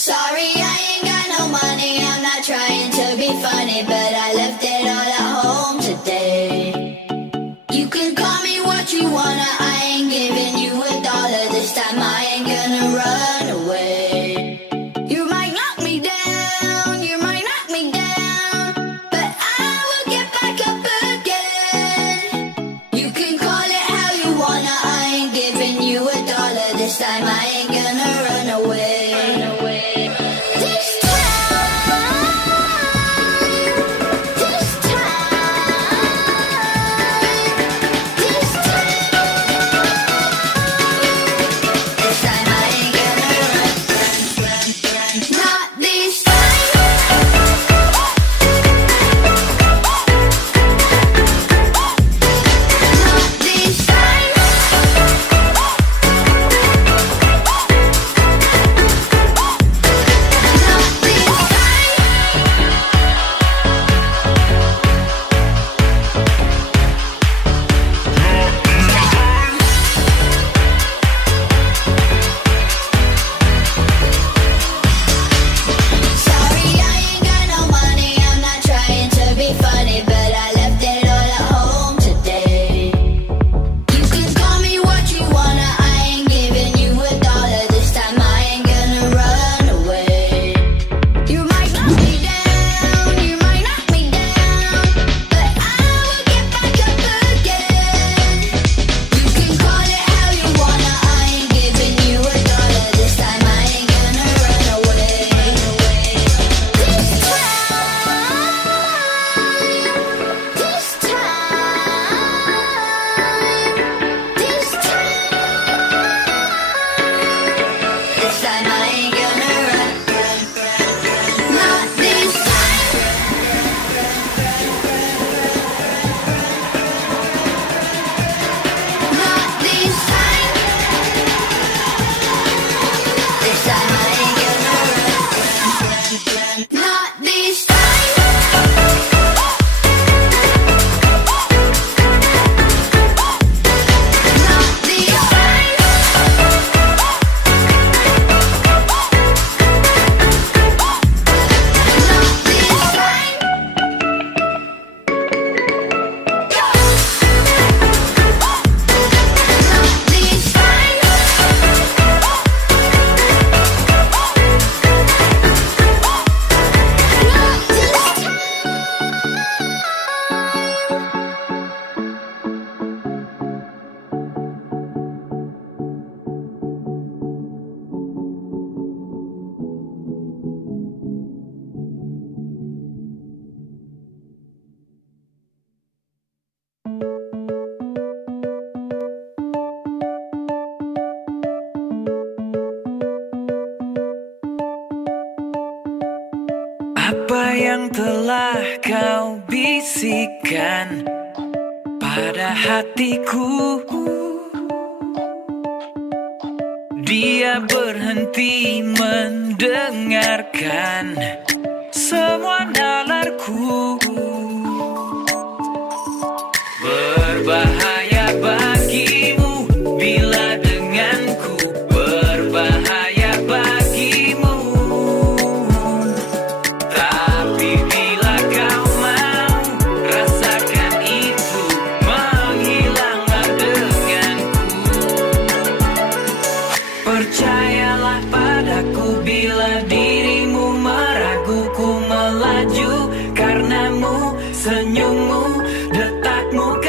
Sorry, I ain't got no money, I'm not trying to be funny, but I left it all at home today. You can call me what you wanna, I ain't giving you $1 this time, I ain't gonna run away. You might knock me down, you might knock me down, but I will get back up again. You can call it how you wanna, I ain't giving you $1 this time, I ain't gonna run away. Apa yang telah kau bisikkan pada hatiku? Dia berhenti mendengarkan semua nalarku. Berbahaya bagimu bila denganku, berbahaya bagimu. Tapi bila kau mau rasakan itu, menghilanglah denganku. Percayalah padaku bila dirimu meraguku, melaju karenamu, senyummu, detakmu.